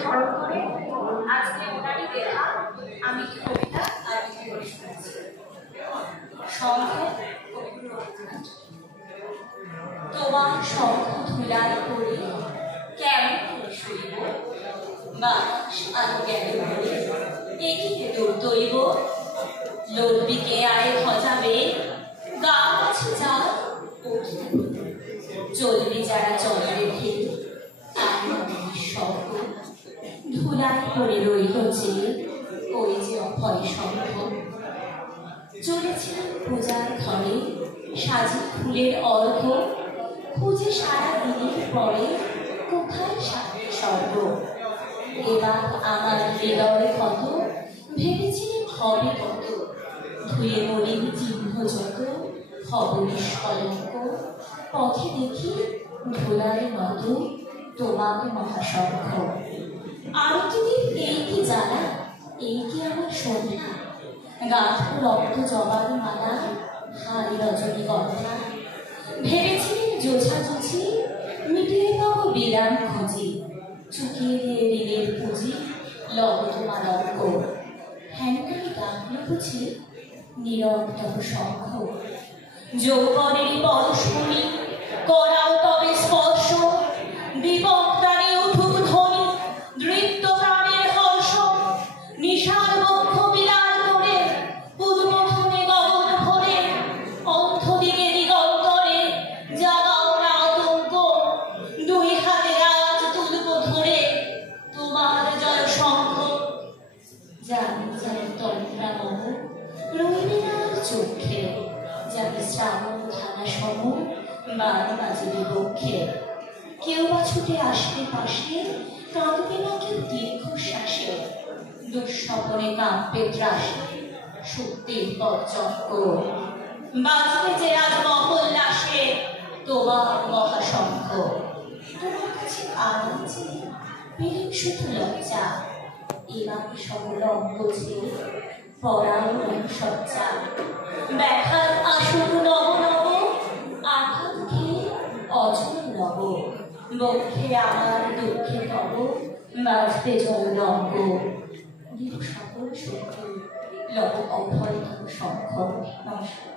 স্মরণ করে আজকে ওনারই লেখা আমি একটি কবিতা আবৃত্তি করে শোনাচ্ছি। শঙ্খ তোমার শঙ্খ ধুলায় পড়ে কেমন করে শুইব, বাতাস আলো গেল বলে এগিয়ে দৌড়ইব, লড়বিকে আয় খজাবে গা আছে যা চলবি যারা চলে রেখে শঙ্খ ধুলায় পড়ে রইল যে ওই যে অভয় শঙ্খ। চলেছিলাম পূজার ঘরে সাজি ফুলের অর্ঘ, খুঁজে সারা দিনের পরে কোথায় সাথে স্বর্গ। এবার আমার হৃদয় কত ভেবেছিলেন হবে কত, ধুয়ে মলিন চিহ্ন যত খবরের স্কলঙ্ক। পথে দেখি ধুলায় মতো তোমার মহাশঙ্খ। আরো তুমি এই কি জানা, এই কি আমার সন্ধ্যা, গাঁথ রক্ত জবার মালা হাই রজনীগন্ধা। ভেবেছিলেন জোছাজুছি মিটিয়ে পাবো বিরাম খুঁজি, চুকিয়ে দিয়ে ঋণের পুঁজি লব তোমার অঙ্ক। হ্যাংকারি ডাকলো বুঝি নিরন্তর শঙ্খ। যৌবনের পরশমণি করাও তবে স্পর্শ, বিপত্তারে উঠুক ধ্বনি দৃপ্ত প্রাণের হর্ষ। নিশার বক্ষ বিলার করে উদ্বোধনে গগন ভরে অন্ধ দিকে দিগন্তরে জাগাও না আতঙ্ক। দুই হাতে আজ তুলব ধরে তোমার জয় শঙ্খ। জানি জানি তন্ত্রা মহ রইবে না চোখে, যাবে শ্রাবণ ধারা সম বার বাজবে বক্ষে। কেউ বা ছুটে আসবে পাশে কাঁদবে না কেউ দীর্ঘশ্বাসে, দুঃস্বপনে কাঁপবে ত্রাসে সত্যির পথচক্র। বাজবে যে আজ মহল্লাসে তোমার মহাশঙ্খ। তোমার কাছে আরাম চেয়ে পেলেন শুধু লজ্জা, এবার সবলম্ব ছেড়ে পরাও সজ্জা। ব্যথার আসন নব নব আঘাত খেয়ে অজর নব, বক্ষে আমার দুঃখে তব বাজতে জলরঙ্গ। সকল শক্তি লব অভয় শঙ্খ। নমস্কার।